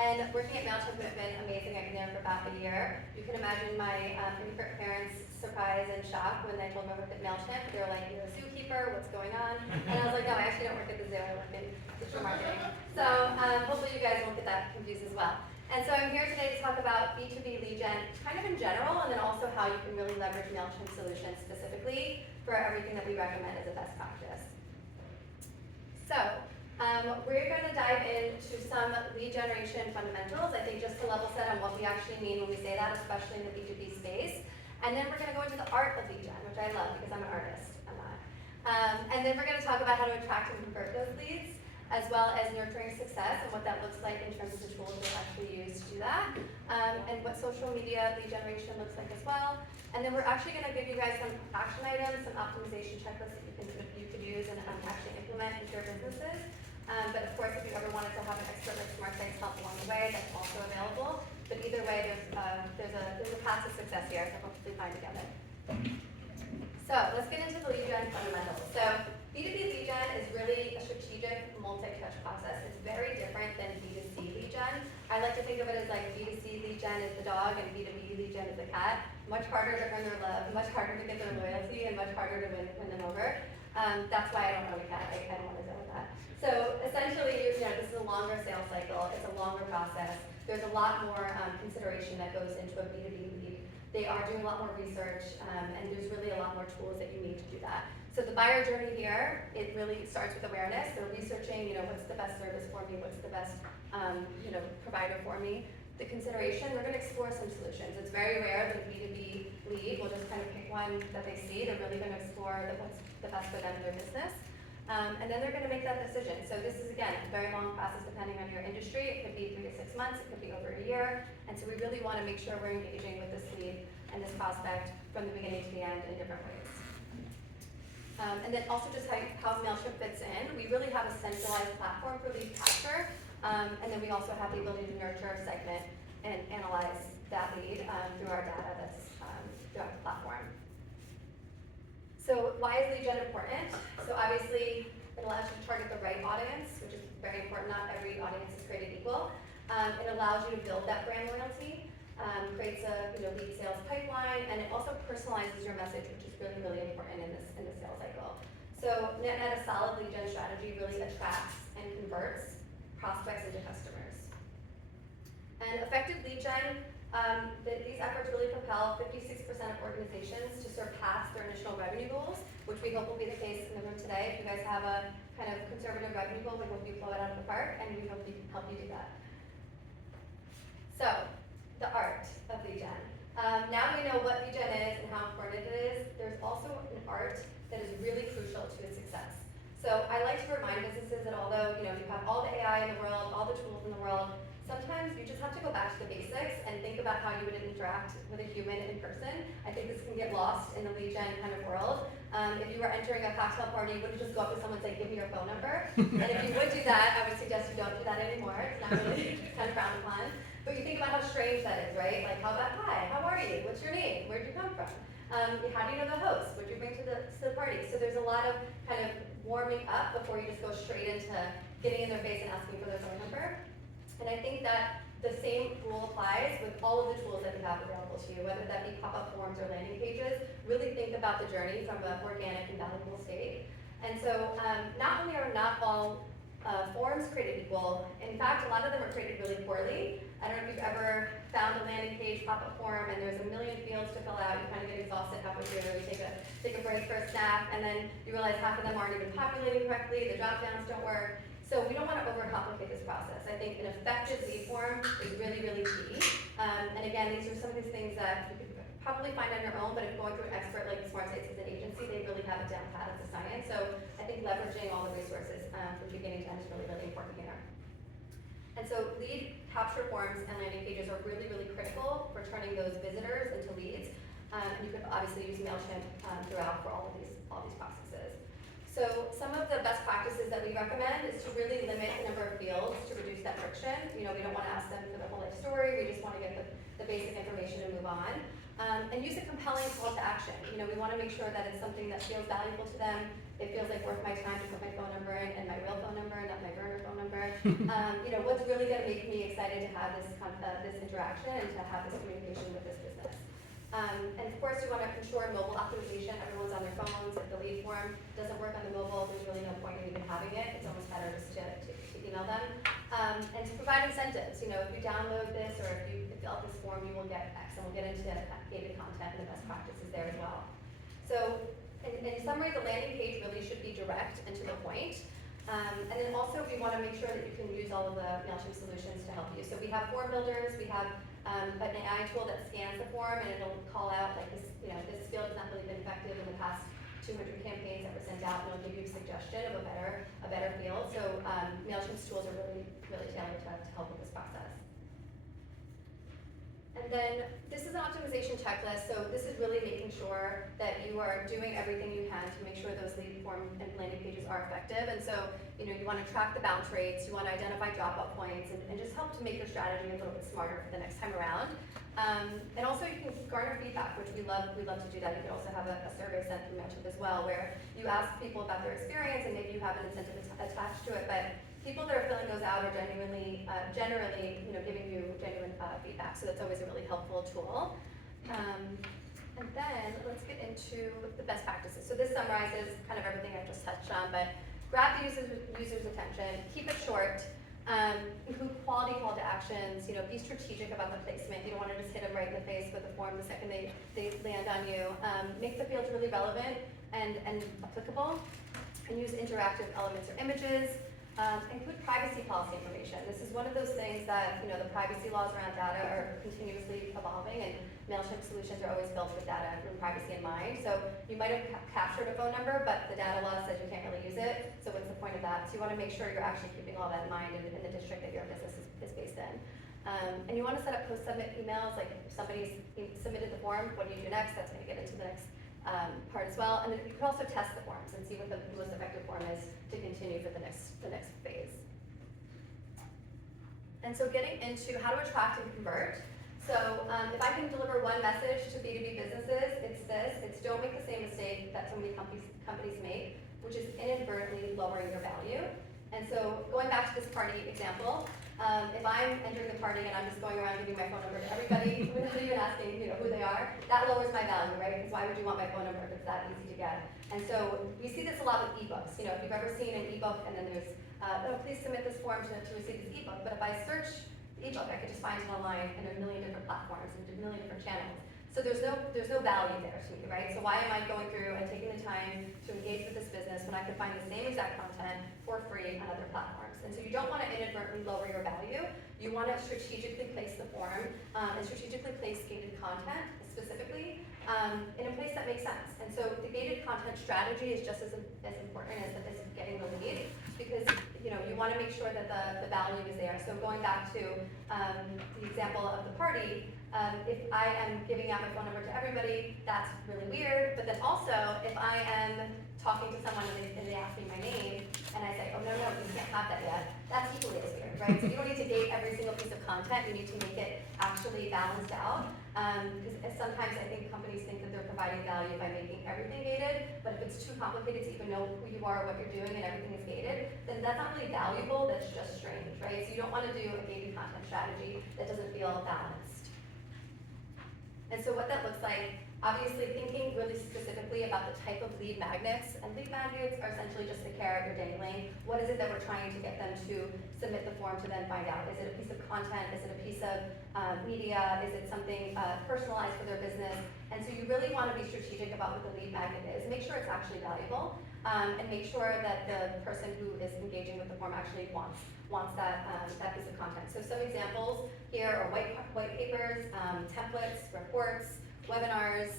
And working at Mailchimp has been amazing. I've been there for about a year. You can imagine my immigrant parents' surprise and shock when they told me I worked at Mailchimp. They were like, "You're a zookeeper, what's going on?" And I was like, "No, I actually don't work at the zoo, I work in digital marketing." So hopefully you guys won't get that confused as well. And so I'm here today to talk about B2B lead gen, kind of in general, and then also how you can really leverage Mailchimp solutions specifically for everything that we recommend as a best practice. So we're going to dive into some lead generation fundamentals, I think just to level set on what we actually mean when we say that, especially in the B2B space. And then we're going to go into the art of lead gen, which I love because I'm an artist. I'm not. And then we're going to talk about how to attract and convert those leads, as well as nurturing success and what that looks like in terms of the tools we'll actually use to do that, and what social media lead generation looks like as well. And then we're actually going to give you guys some action items, some optimization checklists that you could use and actually implement into your businesses. But of course, if you ever wanted to have an expert like SmartSites help along the way, that's also available. But either way, there's a path to success here to hopefully find together. So let's get into the lead gen fundamentals. So B2B lead gen is really a strategic multi-touch process. It's very different than B2C lead gen. I like to think of it as like B2C lead gen is the dog and B2B lead gen is the cat. Much harder to earn their love, much harder to get their loyalty, and much harder to win them over. That's why I don't own a cat. I don't want to deal with that. So essentially, this is a longer sales cycle. It's a longer process. There's a lot more consideration that goes into a B2B lead. They are doing a lot more research, and there's really a lot more tools that you need to do that. So the buyer journey here, it really starts with awareness. They're researching, what's the best service for me, what's the best, provider for me. The consideration, they're going to explore some solutions. It's very rare that a B2B lead will just kind of pick one that they see. They're really going to explore what's the best for them in their business. And then they're going to make that decision. So this is, again, a very long process depending on your industry. It could be 3 to 6 months. It could be over a year. And so we really want to make sure we're engaging with this lead and this prospect from the beginning to the end in different ways. And then also just how Mailchimp fits in. We really have a centralized platform for lead capture. And then we also have the ability to nurture, segment, and analyze that lead through our data that's throughout the platform. So why is lead gen important? So obviously, it allows you to target the right audience, which is very important. Not every audience is created equal. It allows you to build that brand loyalty, creates a lead sales pipeline, and it also personalizes your message, which is really, really important in this sales cycle. So net a solid lead gen strategy really attracts and converts prospects into customers. And effective lead gen, these efforts really propel 56% of organizations to surpass their initial revenue goals, which we hope will be the case in the room today. If you guys have a kind of conservative revenue goal, we hope you blow it out of the park, and we hope we can help you do that. So, the art of lead gen. Now we know what lead gen is and how important it is. There's also an art that is really crucial to its success. So I like to remind businesses that although you have all the AI in the world, all the tools in the world, sometimes you just have to go back to the basics and think about how you would interact with a human in person. I think this can get lost in the lead gen kind of world. If you were entering a cocktail party, you wouldn't just go up to someone and say, "Give me your phone number." And if you would do that, I would suggest you don't do that anymore. It's not really it's kind of frowned upon. But you think about how strange that is, right? Like, how about, "Hi, how are you? What's your name? Where'd you come from? How do you know the host? What'd you bring to the party?" So there's a lot of kind of warming up before you just go straight into getting in their face and asking for their phone number. And I think that the same rule applies with all of the tools that we have available to you, whether that be pop-up forms or landing pages. Really think about the journey from an organic and valuable state. And so not only are not all forms created equal, in fact, a lot of them are created really poorly. I don't know if you've ever found a landing page pop-up form and there's a million fields to fill out. You kind of get exhausted halfway through. You take a break for a snack, and then you realize half of them aren't even populating correctly. The drop-downs don't work. So we don't want to overcomplicate this process. I think an effective lead form is really, really key. And again, these are some of these things that you could probably find on your own, but if going through an expert like SmartSites as an agency, they really have it down pat as a science. So I think leveraging all the resources from beginning to end is really, really important here. And so lead capture forms and landing pages are really, really critical for turning those visitors into leads. And you could obviously use Mailchimp throughout for all these processes. So some of the best practices that we recommend is to really limit the number of fields to reduce that friction. We don't want to ask them for the whole life story. We just want to get the basic information and move on. And use a compelling call to action. We want to make sure that it's something that feels valuable to them. it feels like worth my time to put my phone number in and my real phone number, not my burner phone number. What's really going to make me excited to have this interaction and to have this communication with this business. And of course, you want to ensure mobile optimization. Everyone's on their phones. If the lead form doesn't work on the mobile, there's really no point in even having it. It's almost better just to email them. And to provide incentives. If you download this or if you fill out this form, you will get X. And we'll get into gated content and the best practices there as well. So in summary, the landing page really should be direct and to the point. And then also we want to make sure that you can use all of the Mailchimp solutions to help you. So we have form builders, we have an AI tool that scans the form and it'll call out like this, this field has not really been effective in the past 200 campaigns that were sent out, and it'll give you a suggestion of a better field. So Mailchimp's tools are really tailored to help with this process. And then this is an optimization checklist. So this is really making sure that you are doing everything you can to make sure those lead form and landing pages are effective. And so, you want to track the bounce rates, you want to identify dropout points, and just help to make your strategy a little bit smarter for the next time around. And also you can garner feedback, which we love to do that. You can also have a survey sent through Mailchimp as well, where you ask people about their experience and maybe you have an incentive attached to it, but people that are filling those out are generally giving you genuine feedback. So that's always a really helpful tool. And then let's get into the best practices. So this summarizes kind of everything I've just touched on, but grab the user's attention, keep it short, include quality call to actions, be strategic about the placement. You don't want to just hit them right in the face with the form the second they land on you. Make the fields really relevant and applicable, and use interactive elements or images. Include privacy policy information. This is one of those things that, the privacy laws around data are continuously evolving, and Mailchimp solutions are always built with data and privacy in mind. So you might have captured a phone number, but the data law says you can't really use it. So what's the point of that? So you want to make sure you're actually keeping all that in mind in the district that your business is based in. And you want to set up post-submit emails, like if somebody's submitted the form, what do you do next? That's going to get into the next part as well. And then you can also test the forms and see what the most effective form is to continue for the next phase. And so getting into how to attract and convert. So if I can deliver one message to B2B businesses, it's this. It's don't make the same mistake that so many companies make, which is inadvertently lowering your value. And so going back to this party example, if I'm entering the party and I'm just going around giving my phone number to everybody without even asking who they are, that lowers my value, right? Because why would you want my phone number if it's that easy to get? And so we see this a lot with ebooks. If you've ever seen an ebook and then there's, please submit this form to receive this ebook. But if I search the ebook, I could just find it online in a million different platforms and a million different channels. So there's no value there to me, right? So why am I going through and taking the time to engage with this business when I can find the same exact content for free on other platforms? And so you don't want to inadvertently lower your value. You want to strategically place the form and strategically place gated content specifically in a place that makes sense. And so the gated content strategy is just as important as getting the lead, because you want to make sure that the value is there. So going back to the example of the party, if I am giving out my phone number to everybody, that's really weird. But then also, if I am talking to someone and they ask me my name, and I say, oh no, you can't have that yet, that's equally as weird, right? So you don't need to gate every single piece of content. You need to make it actually balanced out. Because sometimes I think companies think that they're providing value by making everything gated, but if it's too complicated to even know who you are, what you're doing, and everything is gated, then that's not really valuable, that's just strange, right? So you don't want to do a gated content strategy that doesn't feel balanced. And so what that looks like, obviously thinking really specifically about the type of lead magnets, and lead magnets are essentially just the carrot you're dangling. What is it that we're trying to get them to submit the form to then find out? Is it a piece of content? Is it a piece of media? Is it something personalized for their business? And so you really want to be strategic about what the lead magnet is. Make sure it's actually valuable, and make sure that the person who is engaging with the form actually wants that piece of content. So some examples here are white papers, templates, reports, webinars.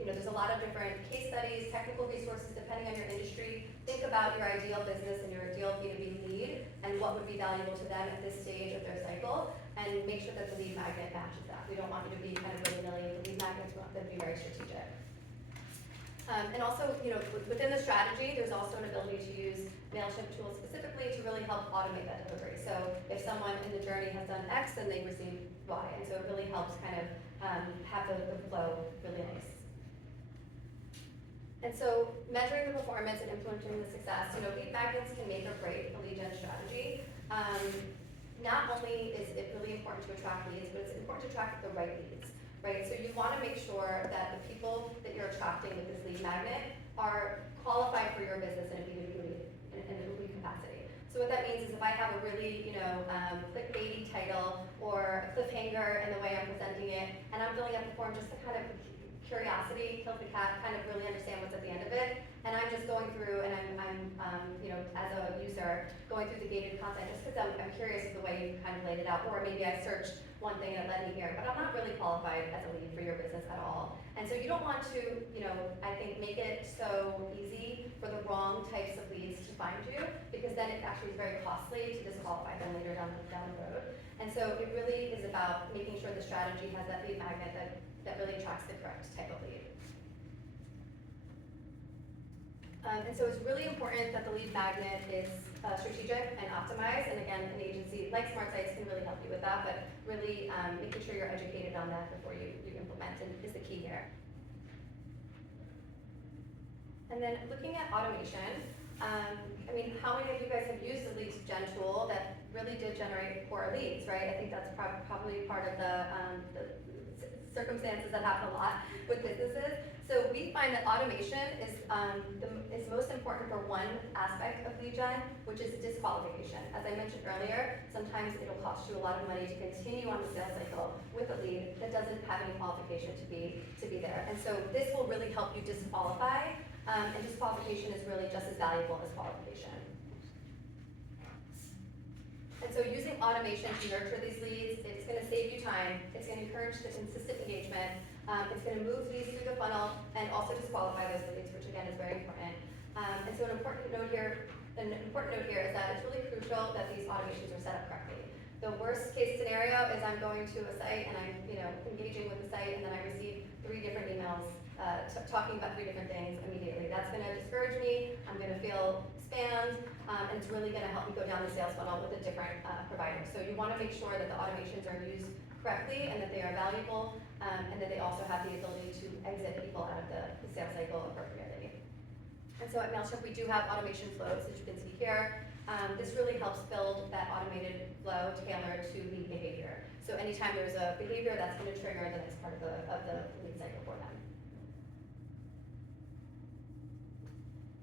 There's a lot of different case studies, technical resources, depending on your industry. Think about your ideal business and your ideal B2B lead and what would be valuable to them at this stage of their cycle, and make sure that the lead magnet matches that. We don't want you to be kind of willy-nilly with the lead magnets. We want them to be very strategic. And also, within the strategy, there's also an ability to use Mailchimp tools specifically to really help automate that delivery. So if someone in the journey has done X, then they receive Y. And so it really helps kind of have the flow really nice. And so measuring the performance and implementing the success, lead magnets can make or break a lead gen strategy. Not only is it really important to attract leads, but it's important to attract the right leads, right? So you want to make sure that the people that you're attracting with this lead magnet are qualified for your business in a B2B lead, in a lead capacity. So what that means is if I have a really, clickbaity title or a cliffhanger in the way I'm presenting it, and I'm filling out the form just to kind of curiosity kills the cat, kind of really understand what's at the end of it, and I'm just going through and I'm as a user, going through the gated content just because I'm curious of the way you kind of laid it out, or maybe I searched one thing and it led me here, but I'm not really qualified as a lead for your business at all. And so you don't want to, I think make it so easy for the wrong types of leads to find you, because then it actually is very costly to disqualify them later down the road. And so it really is about making sure the strategy has that lead magnet that really attracts the correct type of lead. And so it's really important that the lead magnet is strategic and optimized. And again, an agency like SmartSites can really help you with that, but really making sure you're educated on that before you implement is the key here. And then looking at automation, how many of you guys have used the lead gen tool that really did generate core leads, right? I think that's probably part of the circumstances that happen a lot with businesses. So we find that automation is most important for one aspect of lead gen, which is disqualification. As I mentioned earlier, sometimes it'll cost you a lot of money to continue on the sales cycle with a lead that doesn't have any qualification to be there. And so this will really help you disqualify, and disqualification is really just as valuable as qualification. And so using automation to nurture these leads, it's going to save you time, it's going to encourage the consistent engagement, it's going to move leads through the funnel and also disqualify those leads, which again is very important. And so an important note here is that it's really crucial that these automations are set up correctly. The worst case scenario is I'm going to a site and I'm engaging with the site, and then I receive 3 different emails talking about 3 different things immediately. That's going to discourage me, I'm going to feel spammed, and it's really going to help me go down the sales funnel with a different provider. So you want to make sure that the automations are used correctly and that they are valuable, and that they also have the ability to exit people out of the sales cycle appropriately. And so at Mailchimp, we do have automation flows, as you can see here. This really helps build that automated flow tailored to lead behavior. So anytime there's a behavior, that's going to trigger the next part of the lead cycle for them.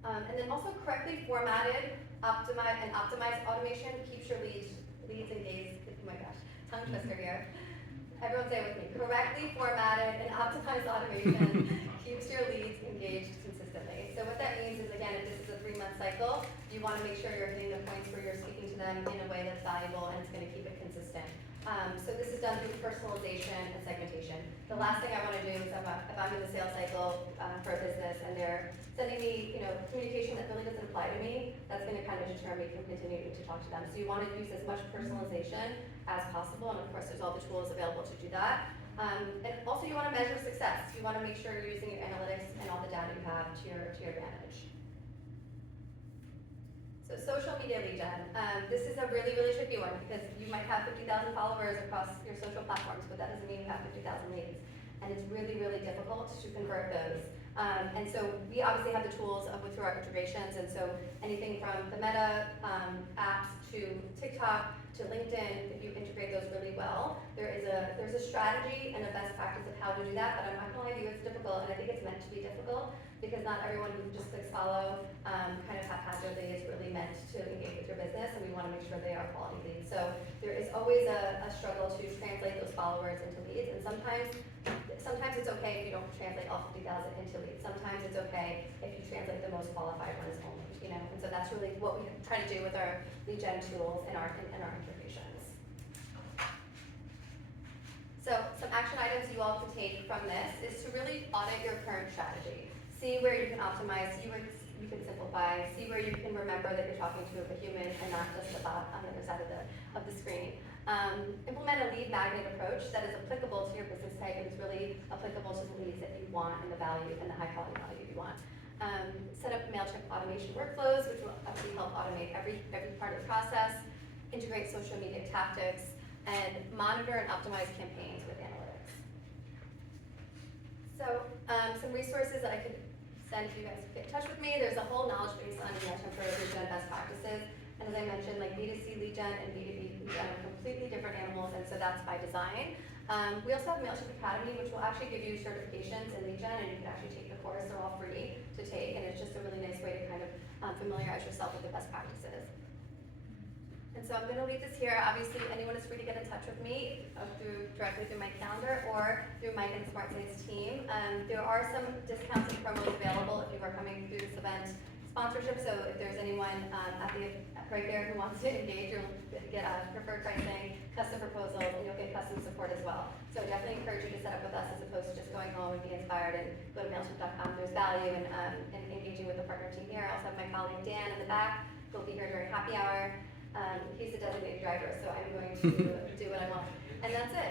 And then also correctly formatted, optimized automation keeps your leads engaged. Oh my gosh, tongue twister here. Everyone say it with me. Correctly formatted and optimized automation keeps your leads engaged consistently. So what that means is, again, if this is a 3-month cycle, you want to make sure you're hitting the points where you're speaking to them in a way that's valuable and it's going to keep it consistent. So this is done through personalization and segmentation. The last thing I want to do is if I'm in the sales cycle for a business and they're sending me communication that really doesn't apply to me, that's going to kind of deter me from continuing to talk to them. So you want to use as much personalization as possible, and of course there's all the tools available to do that. And also you want to measure success. You want to make sure you're using your analytics and all the data you have to your advantage. So social media lead gen. This is a really, really tricky one because you might have 50,000 followers across your social platforms, but that doesn't mean you have 50,000 leads. And it's really, really difficult to convert those. And so we obviously have the tools through our integrations, and so anything from the Meta apps to TikTok to LinkedIn, if you integrate those really well, there's a strategy and a best practice of how to do that, but I'm not going to lie to you, it's difficult, and I think it's meant to be difficult because not everyone who just clicks follow kind of haphazardly is really meant to engage with your business, and we want to make sure they are quality leads. So there is always a struggle to translate those followers into leads, and sometimes it's okay if you don't translate all 50,000 into leads. Sometimes it's okay if you translate the most qualified ones only, and so that's really what we try to do with our lead gen tools and our integrations. So some action items you all can take from this is to really audit your current strategy. See where you can optimize, see where you can simplify, see where you can remember that you're talking to a human and not just a bot on the other side of the screen. Implement a lead magnet approach that is applicable to your business type and is really applicable to the leads that you want and the value and the high quality value you want. Set up Mailchimp automation workflows, which will obviously help automate every part of the process. Integrate social media tactics, and monitor and optimize campaigns with analytics. So some resources that I could send you guys to get in touch with me. There's a whole knowledge base on Mailchimp for lead gen best practices. And as I mentioned, like B2C lead gen and B2B lead gen are completely different animals, and so that's by design. We also have Mailchimp Academy, which will actually give you certifications in lead gen, and you can actually take the course. They're all free to take, and it's just a really nice way to kind of familiarize yourself with the best practices. And so I'm going to leave this here. Obviously, anyone is free to get in touch with me directly through my calendar or through Mike and SmartSites team. There are some discounts and promos available if you are coming through this event sponsorship. So if there's anyone right there who wants to engage, you'll get preferred pricing, custom proposals, and you'll get custom support as well. So I definitely encourage you to set up with us as opposed to just going home and be inspired and go to Mailchimp.com. There's value in engaging with the partner team here. I also have my colleague Dan in the back who'll be here during happy hour. He's a designated driver, so I'm going to do what I want. And that's it.